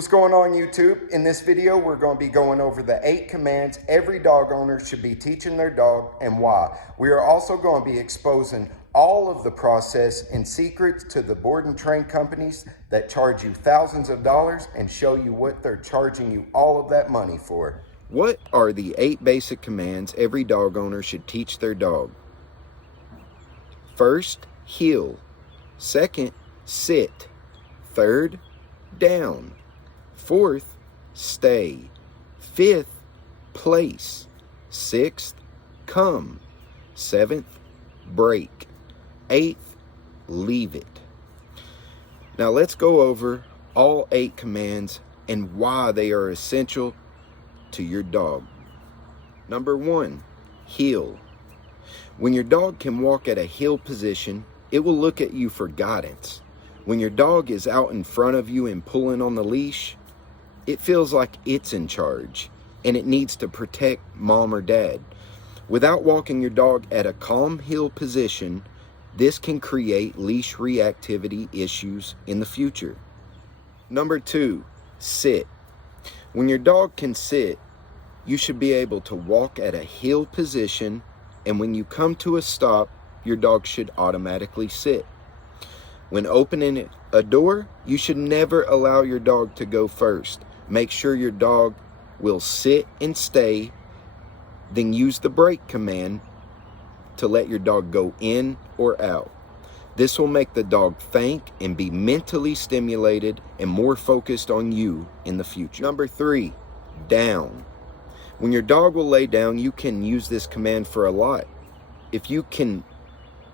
What's going on YouTube? In this video, we're going to be going over the 8 commands every dog owner should be teaching their dog and why. We are also going to be exposing all of the process and secrets to the board and train companies that charge you thousands of dollars and show you what they're charging you all of that money for. What are the 8 basic commands every dog owner should teach their dog? First, heel. Second, sit. Third, down. Fourth, stay. Fifth, place. Sixth, come. Seventh, break. Eighth, leave it. Now let's go over all 8 commands and why they are essential to your dog. Number 1, heel. When your dog can walk at a heel position, it will look at you for guidance. When your dog is out in front of you and pulling on the leash, it feels like it's in charge and it needs to protect mom or dad. Without walking your dog at a calm heel position, this can create leash reactivity issues in the future. Number 2, sit. When your dog can sit, you should be able to walk at a heel position, and when you come to a stop, your dog should automatically sit. When opening a door, you should never allow your dog to go first. Make sure your dog will sit and stay, then use the break command to let your dog go in or out. This will make the dog think and be mentally stimulated and more focused on you in the future. Number 3, down. When your dog will lay down, you can use this command for a lot. If you can,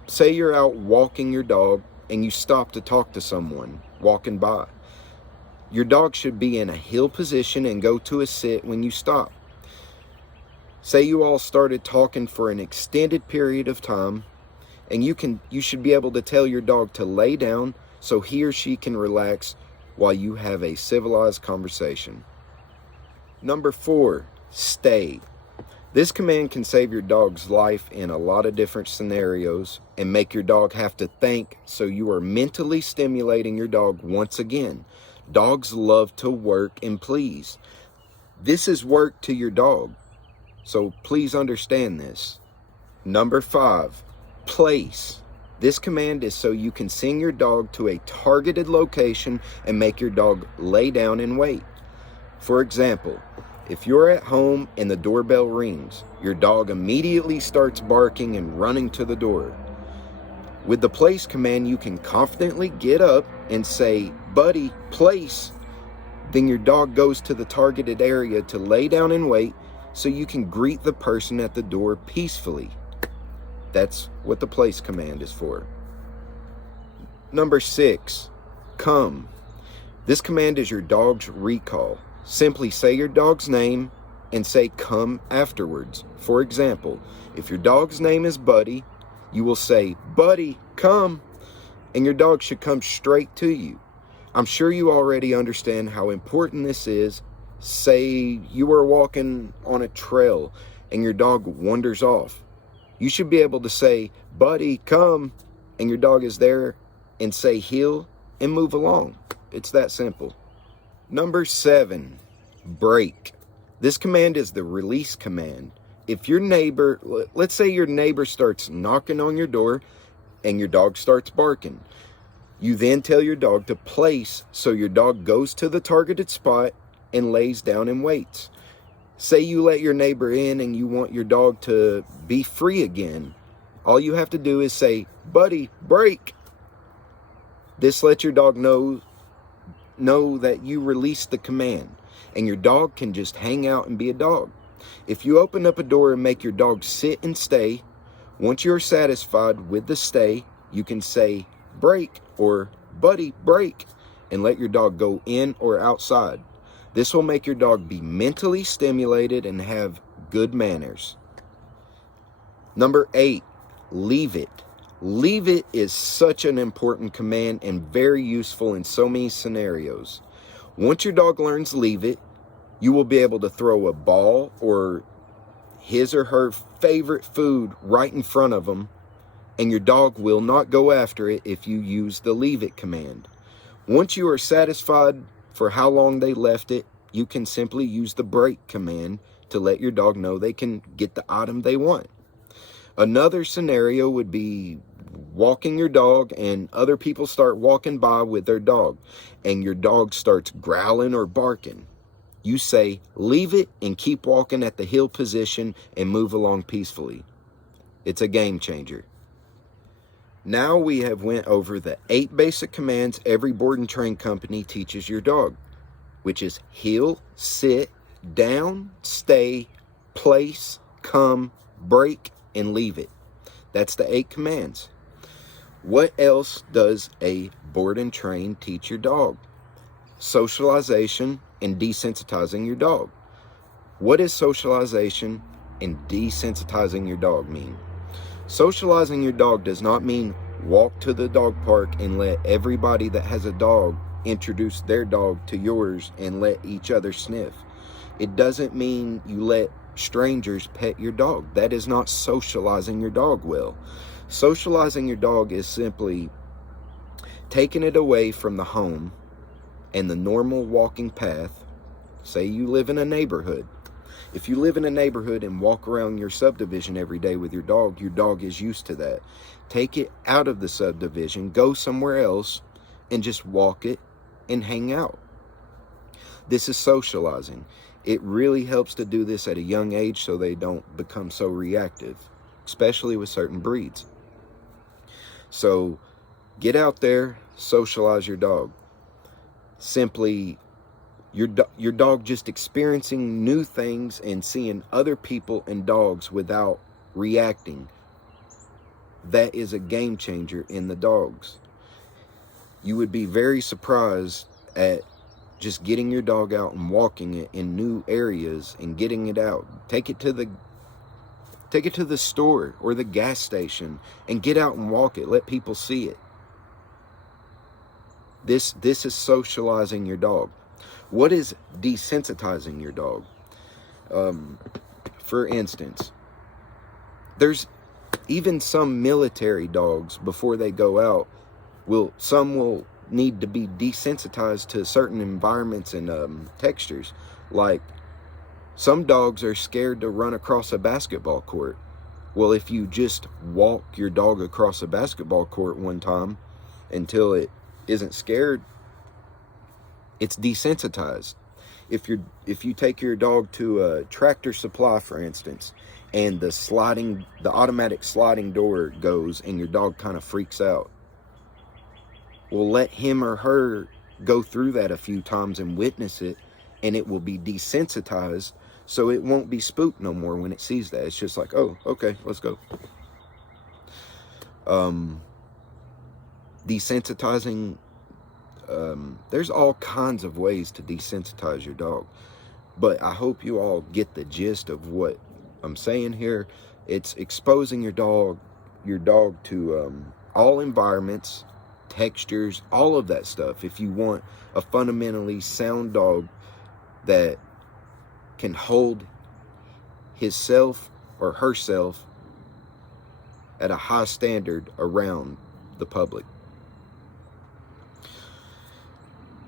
say you're out walking your dog and you stop to talk to someone walking by. Your dog should be in a heel position and go to a sit when you stop. Say you all started talking for an extended period of time, and you should be able to tell your dog to lay down so he or she can relax while you have a civilized conversation. Number 4, stay. This command can save your dog's life in a lot of different scenarios and make your dog have to think, so you are mentally stimulating your dog once again. Dogs love to work and please. This is work to your dog, so please understand this. Number 5, place. This command is so you can send your dog to a targeted location and make your dog lay down and wait. For example, if you're at home and the doorbell rings, your dog immediately starts barking and running to the door. With the place command, you can confidently get up and say, "Buddy, place." Then your dog goes to the targeted area to lay down and wait so you can greet the person at the door peacefully. That's what the place command is for. Number 6, come. This command is your dog's recall. Simply say your dog's name and say come afterwards. For example, if your dog's name is Buddy, you will say, "Buddy, come," and your dog should come straight to you. I'm sure you already understand how important this is. Say you are walking on a trail and your dog wanders off. You should be able to say, "Buddy, come," and your dog is there, and say heel and move along. It's that simple. Number 7, break. This command is the release command. If your neighbor, let's say your neighbor starts knocking on your door and your dog starts barking, you then tell your dog to place so your dog goes to the targeted spot and lays down and waits. Say you let your neighbor in and you want your dog to be free again. All you have to do is say, "Buddy, break." This lets your dog know that you released the command, and your dog can just hang out and be a dog. If you open up a door and make your dog sit and stay, once you're satisfied with the stay, you can say break or "Buddy, break," and let your dog go in or outside. This will make your dog be mentally stimulated and have good manners. Number 8, leave it. Leave it is such an important command and very useful in so many scenarios. Once your dog learns leave it, you will be able to throw a ball or his or her favorite food right in front of them, and your dog will not go after it if you use the leave it command. Once you are satisfied For how long they left it, you can simply use the break command to let your dog know they can get the item they want. Another scenario would be walking your dog and other people start walking by with their dog and your dog starts growling or barking. You say, leave it and keep walking at the heel position and move along peacefully. It's a game changer. Now we have went over the 8 basic commands every board and train company teaches your dog, which is heel, sit, down, stay, place, come, break, and leave it. That's the 8 commands. What else does a board and train teach your dog? Socialization and desensitizing your dog. What does socialization and desensitizing your dog mean? Socializing your dog does not mean walk to the dog park and let everybody that has a dog introduce their dog to yours and let each other sniff. It doesn't mean you let strangers pet your dog. That is not socializing your dog well. Socializing your dog is simply taking it away from the home and the normal walking path. Say you live in a neighborhood. If you live in a neighborhood and walk around your subdivision every day with your dog is used to that. Take it out of the subdivision, go somewhere else, and just walk it and hang out. This is socializing. It really helps to do this at a young age so they don't become so reactive, especially with certain breeds. So get out there, socialize your dog. Simply your dog just experiencing new things and seeing other people and dogs without reacting. That is a game changer in the dogs. You would be very surprised at just getting your dog out and walking it in new areas and getting it out. Take it to the store or the gas station and get out and walk it. Let people see it. This is socializing your dog. What is desensitizing your dog? For instance, there's even some military dogs before they go out, some will need to be desensitized to certain environments and textures. Like some dogs are scared to run across a basketball court. Well, if you just walk your dog across a basketball court one time until it isn't scared, it's desensitized. If you take your dog to a Tractor Supply, for instance, and the automatic sliding door goes and your dog kind of freaks out, well, let him or her go through that a few times and witness it, and it will be desensitized, so it won't be spooked no more when it sees that. It's just like, oh, okay, let's go. Desensitizing, there's all kinds of ways to desensitize your dog, but I hope you all get the gist of what I'm saying here. It's exposing your dog to all environments, textures, all of that stuff. If you want a fundamentally sound dog that can hold himself or herself at a high standard around the public.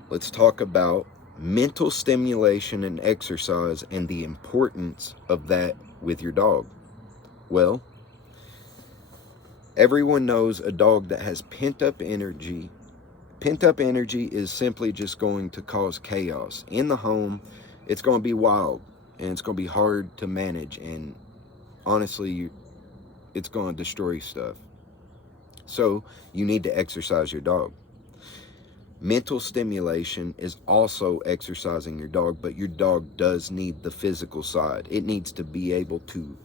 Let's talk about mental stimulation and exercise and the importance of that with your dog. Well, everyone knows a dog that has pent-up energy. Pent-up energy is simply just going to cause chaos. In the home, it's going to be wild, and it's going to be hard to manage, and honestly, it's going to destroy stuff. So, you need to exercise your dog. Mental stimulation is also exercising your dog, but your dog does need the physical side. It needs to be able to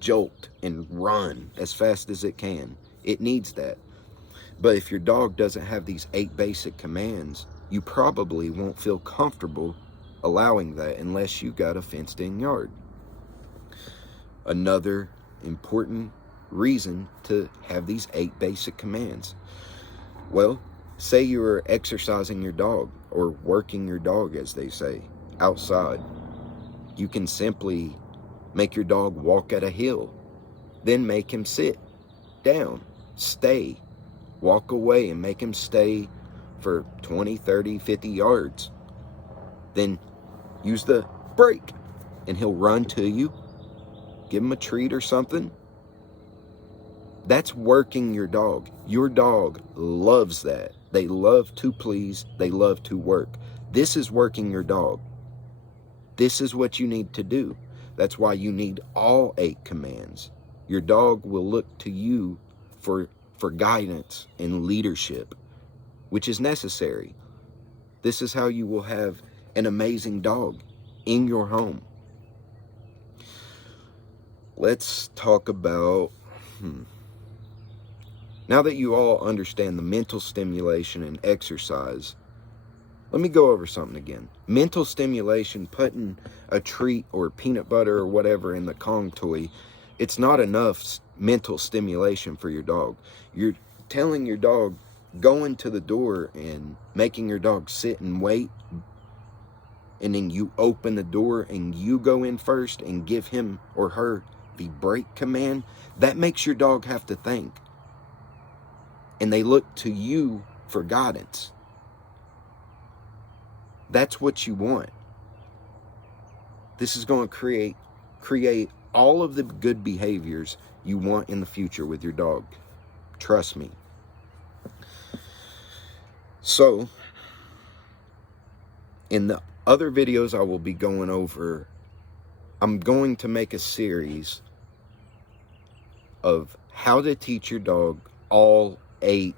jolt and run as fast as it can. It needs that. But if your dog doesn't have these 8 basic commands, you probably won't feel comfortable allowing that unless you got a fenced-in yard. Another important reason to have these 8 basic commands. Well, say you are exercising your dog or working your dog, as they say, outside. You can simply make your dog walk at a hill, then make him sit down, stay, walk away and make him stay for 20, 30, 50 yards. then use the break, and he'll run to you. Give him a treat or something. That's working your dog. Your dog loves that. They love to please. They love to work. This is working your dog. This is what you need to do. That's why you need all 8 commands. Your dog will look to you for guidance and leadership, which is necessary. This is how you will have an amazing dog in your home. Let's talk about, now that you all understand the mental stimulation and exercise, let me go over something again. Mental stimulation, putting a treat or peanut butter or whatever in the Kong toy, it's not enough mental stimulation for your dog. You're telling your dog, going to the door and making your dog sit and wait, and then you open the door and you go in first and give him or her the break command. That makes your dog have to think. And they look to you for guidance. That's what you want. This is going to create all of the good behaviors you want in the future with your dog. Trust me. So, in the other videos I will be going over, I'm going to make a series of how to teach your dog all 8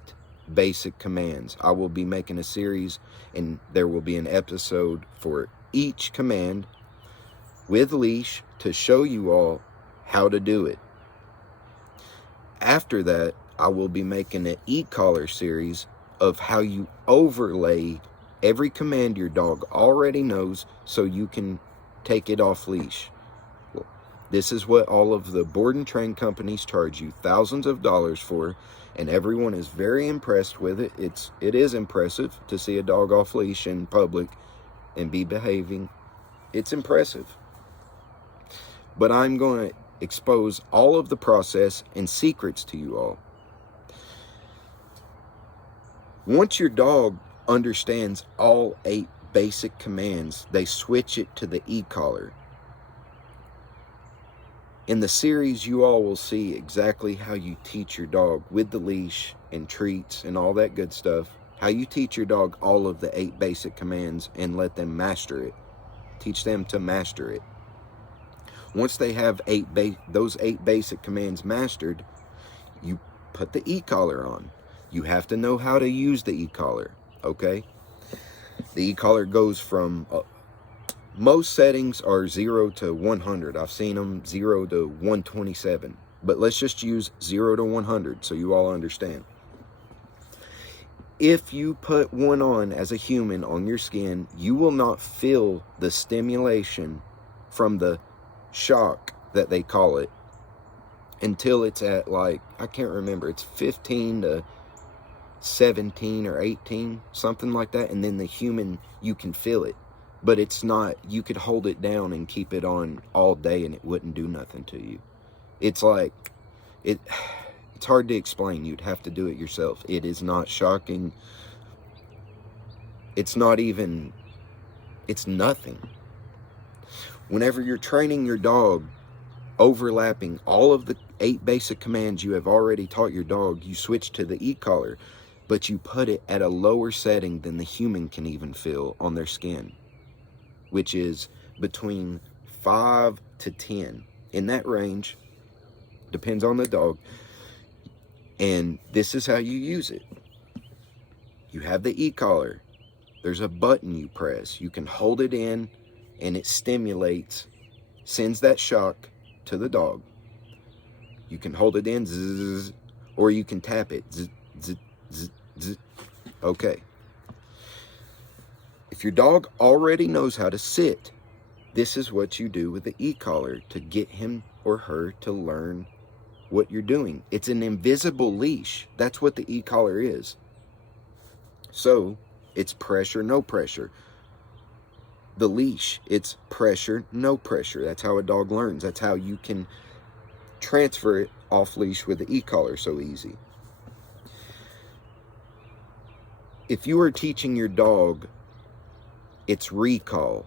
basic commands. I will be making a series, and there will be an episode for each command with leash to show you all how to do it. After that, I will be making an e-collar series of how you overlay every command your dog already knows so you can take it off leash. This is what all of the board and train companies charge you thousands of dollars for, and everyone is very impressed with it. It is impressive to see a dog off leash in public and be behaving. It's impressive. But I'm going to expose all of the process and secrets to you all. Once your dog understands all 8 basic commands, they switch it to the e-collar. In the series, you all will see exactly how you teach your dog with the leash and treats and all that good stuff. How you teach your dog all of the 8 basic commands and let them master it. Teach them to master it. Once they have those 8 basic commands mastered, you put the e-collar on. You have to know how to use the e-collar, okay? The e-collar goes from, most settings are 0 to 100. I've seen them 0 to 127. But let's just use 0 to 100 so you all understand. If you put one on as a human on your skin, you will not feel the stimulation from the shock that they call it until it's at, like, I can't remember, it's 15 to 17 or 18, something like that, and then the human, you can feel it, but it's not, you could hold it down and keep it on all day and it wouldn't do nothing to you. It's like, it's hard to explain. You'd have to do it yourself. It is not shocking. It's not even, it's nothing. Whenever you're training your dog, overlapping all of the 8 basic commands you have already taught your dog, you switch to the e-collar, but you put it at a lower setting than the human can even feel on their skin, which is between 5 to 10. In that range, depends on the dog, and this is how you use it. You have the e-collar. There's a button you press. You can hold it in, and it stimulates, sends that shock to the dog. You can hold it in, zzz, or you can tap it, zzz, zzz, zzz, zzz. Okay. If your dog already knows how to sit, this is what you do with the e-collar to get him or her to learn what you're doing. It's an invisible leash. That's what the e-collar is. So, it's pressure, no pressure. The leash, it's pressure, no pressure. That's how a dog learns. That's how you can transfer it off leash with the e-collar so easy. If you are teaching your dog It's recall.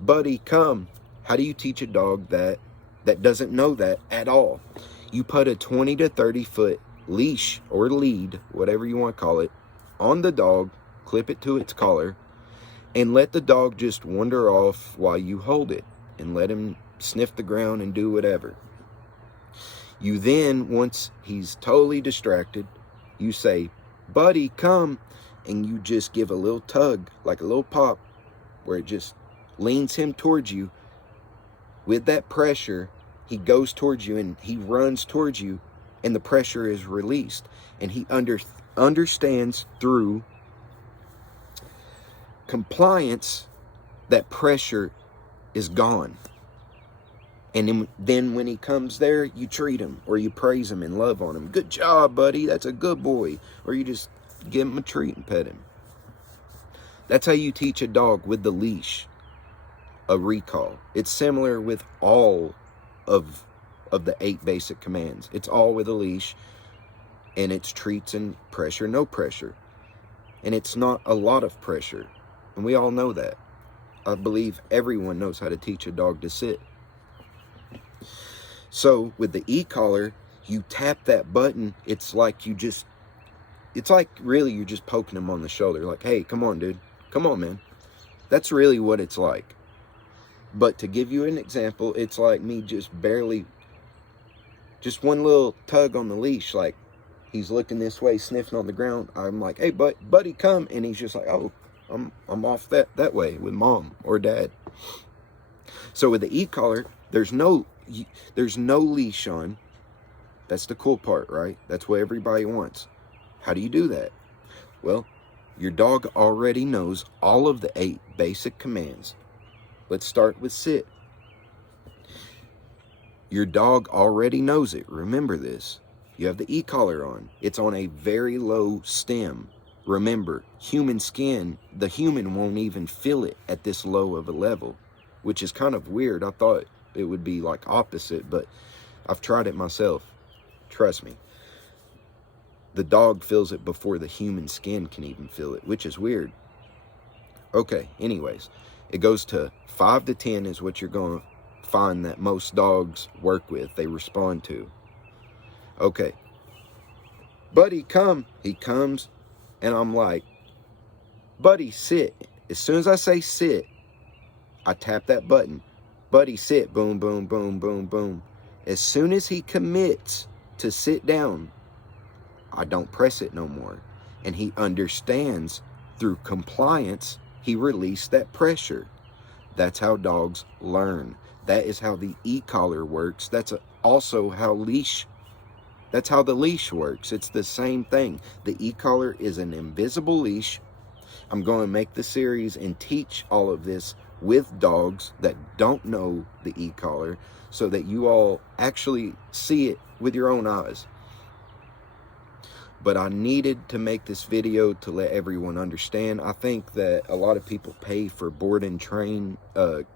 Buddy, come. How do you teach a dog that doesn't know that at all? You put a 20 to 30 foot leash or lead, whatever you want to call it, on the dog, clip it to its collar, and let the dog just wander off while you hold it and let him sniff the ground and do whatever. You then, once he's totally distracted, you say, buddy, come, and you just give a little tug, like a little pop, where it just leans him towards you. With that pressure, he goes towards you and he runs towards you, and the pressure is released. And he understands through compliance that pressure is gone. And then when he comes there, you treat him, or you praise him and love on him. Good job, buddy. That's a good boy. Or you just give him a treat and pet him. That's how you teach a dog with the leash, a recall. It's similar with all of the 8 basic commands. It's all with a leash, and it's treats and pressure, no pressure. And it's not a lot of pressure. And we all know that. I believe everyone knows how to teach a dog to sit. So with the e-collar, you tap that button. It's like really you're just poking him on the shoulder. Like, hey, come on, dude. Come on, man. That's really what it's like. But to give you an example, it's like me just one little tug on the leash. Like, he's looking this way, sniffing on the ground. I'm like, hey, buddy, come. And he's just like, oh, I'm off that way with mom or dad. So with the e-collar, there's no leash on. That's the cool part, right? That's what everybody wants. How do you do that? Well, your dog already knows all of the 8 basic commands. Let's start with sit. Your dog already knows it. Remember this. You have the e-collar on. It's on a very low stem. Remember, human skin, the human won't even feel it at this low of a level, which is kind of weird. I thought it would be like opposite, but I've tried it myself. Trust me. The dog feels it before the human skin can even feel it, which is weird. Okay, anyways, it goes to 5 to 10 is what you're going to find that most dogs work with, they respond to. Okay. Buddy, come. He comes, and I'm like, buddy, sit. As soon as I say sit, I tap that button. Buddy, sit. Boom, boom, boom, boom, boom. As soon as he commits to sit down, I don't press it no more. And he understands through compliance, he released that pressure. That's how dogs learn. That is how the e-collar works. That's also how that's how the leash works. It's the same thing. The e-collar is an invisible leash. I'm going to make the series and teach all of this with dogs that don't know the e-collar so that you all actually see it with your own eyes. But I needed to make this video to let everyone understand. I think that a lot of people pay for board and train, the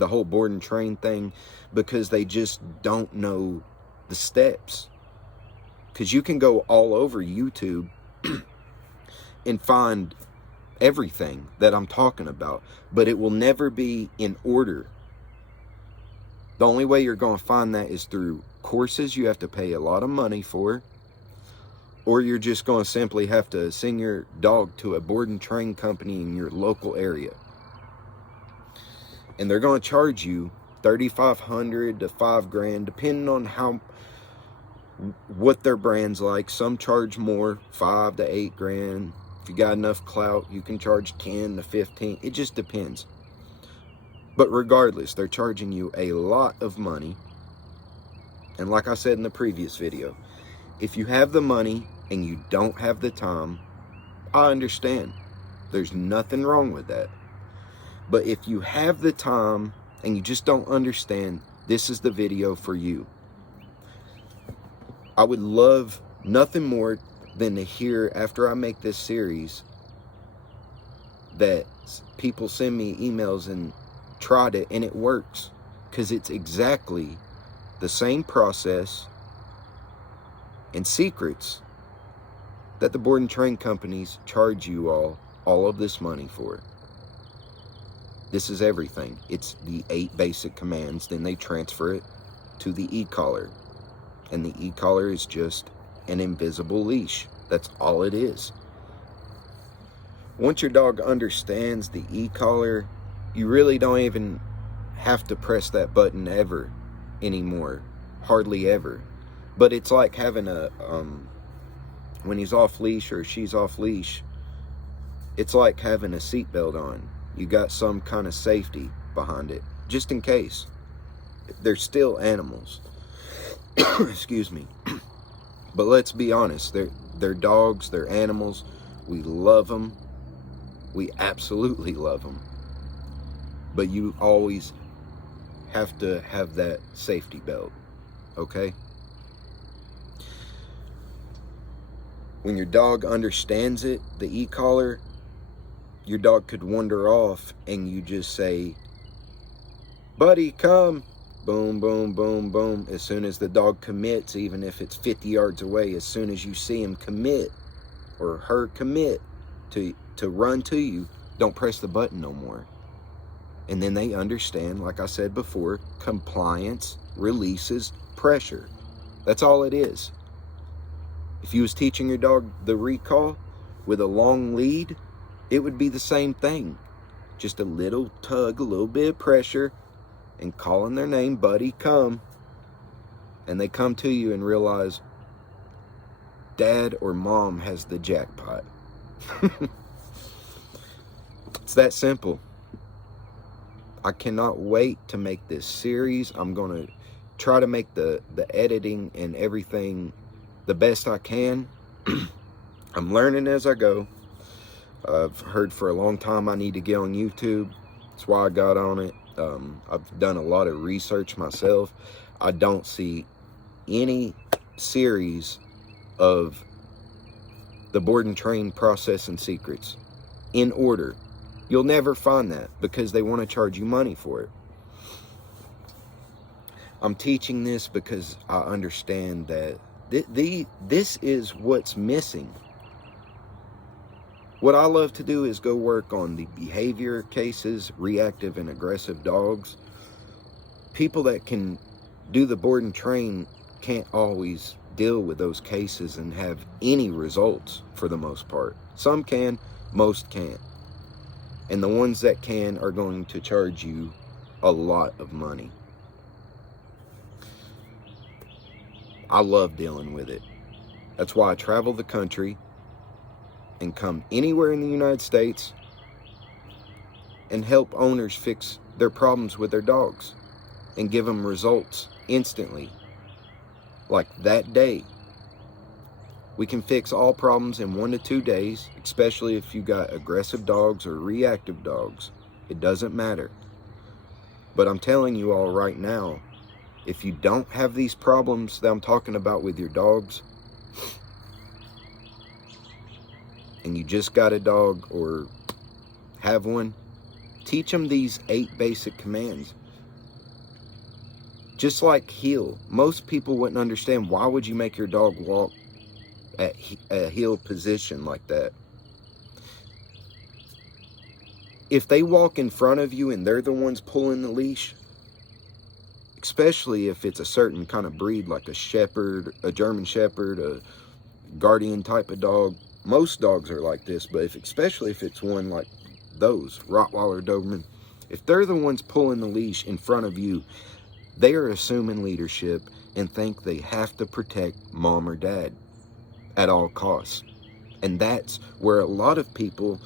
whole board and train thing, because they just don't know the steps. Because you can go all over YouTube and find everything that I'm talking about, but it will never be in order. The only way you're going to find that is through courses you have to pay a lot of money for, or you're just going to simply have to send your dog to a board and train company in your local area. And they're going to charge you $3,500 to $5,000, depending on what their brand's like. Some charge more, $5,000 to $8,000. If you got enough clout, you can charge $10,000 to $15,000. It just depends. But regardless, they're charging you a lot of money. And like I said in the previous video, if you have the money and you don't have the time, I understand. There's nothing wrong with that. But if you have the time and you just don't understand, this is the video for you. I would love nothing more than to hear, after I make this series, that people send me emails and tried it and it works, because it's exactly the same process and secrets that the board and train companies charge you all of this money for. This is everything. It's the 8 basic commands. Then they transfer it to the e-collar. And the e-collar is just an invisible leash. That's all it is. Once your dog understands the e-collar, you really don't even have to press that button ever anymore. Hardly ever. But it's like having a, when he's off leash or she's off leash, it's like having a seatbelt on. You got some kind of safety behind it, just in case. They're still animals. Excuse me. But let's be honest, they're dogs, they're animals. We love them. We absolutely love them. But you always have to have that safety belt, okay? When your dog understands it, the e-collar, your dog could wander off and you just say, buddy, come. Boom, boom, boom, boom. As soon as the dog commits, even if it's 50 yards away, as soon as you see him commit or her commit to run to you, don't press the button no more. And then they understand, like I said before, compliance releases pressure. That's all it is. If you was teaching your dog the recall with a long lead, it would be the same thing. Just a little tug, a little bit of pressure, and calling their name, buddy, come. And they come to you and realize dad or mom has the jackpot. It's that simple. I cannot wait to make this series. I'm going to try to make the editing and everything the best I can. I'm learning as I go. I've heard for a long time I need to get on YouTube. That's why I got on it. I've done a lot of research myself. I don't see any series of the Board&Train Process and Secrets in order. You'll never find that because they want to charge you money for it. I'm teaching this because I understand that this is what's missing. What I love to do is go work on the behavior cases, reactive and aggressive dogs. People that can do the Board&Train can't always deal with those cases and have any results for the most part. Some can, most can't. And the ones that can are going to charge you a lot of money. I love dealing with it. That's why I travel the country and come anywhere in the United States and help owners fix their problems with their dogs and give them results instantly. Like that day. We can fix all problems in 1 to 2 days, especially if you got aggressive dogs or reactive dogs. It doesn't matter. But I'm telling you all right now, if you don't have these problems that I'm talking about with your dogs, and you just got a dog or have one, teach them these 8 basic commands. Just like heel. Most people wouldn't understand, why would you make your dog walk at a heel position like that? If they walk in front of you and they're the ones pulling the leash, especially if it's a certain kind of breed like a shepherd, a German shepherd, a guardian type of dog. Most dogs are like this, but especially if it's one like those, Rottweiler, Doberman, if they're the ones pulling the leash in front of you, they are assuming leadership and think they have to protect mom or dad at all costs. And that's where a lot of people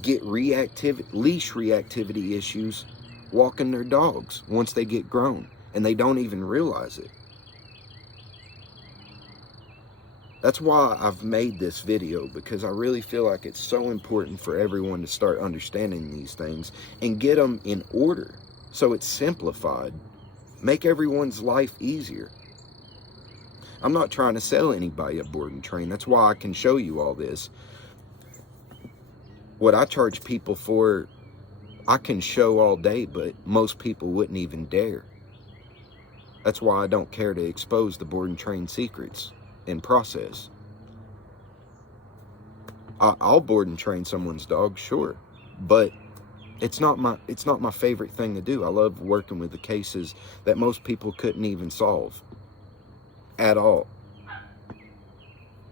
get leash reactivity issues walking their dogs once they get grown, and they don't even realize it. That's why I've made this video, because I really feel like it's so important for everyone to start understanding these things and get them in order so it's simplified. Make everyone's life easier. I'm not trying to sell anybody a Board&Train. That's why I can show you all this. What I charge people for, I can show all day, but most people wouldn't even dare. That's why I don't care to expose the Board&Train secrets and process. I'll Board&Train someone's dog, sure, but It's not my favorite thing to do. I love working with the cases that most people couldn't even solve at all.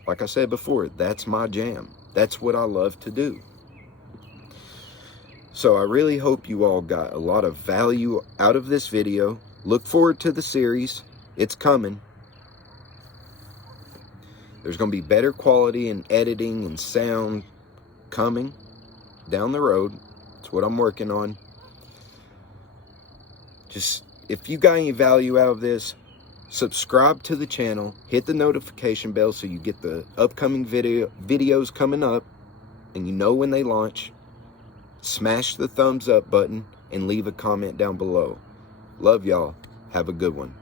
Like I said before, that's my jam. That's what I love to do. So I really hope you all got a lot of value out of this video. Look forward to the series. It's coming. There's going to be better quality in editing and sound coming down the road. That's what I'm working on. Just, if you got any value out of this, subscribe to the channel, hit the notification bell so you get the upcoming videos coming up and you know when they launch. Smash the thumbs up button and leave a comment down below. Love y'all. Have a good one.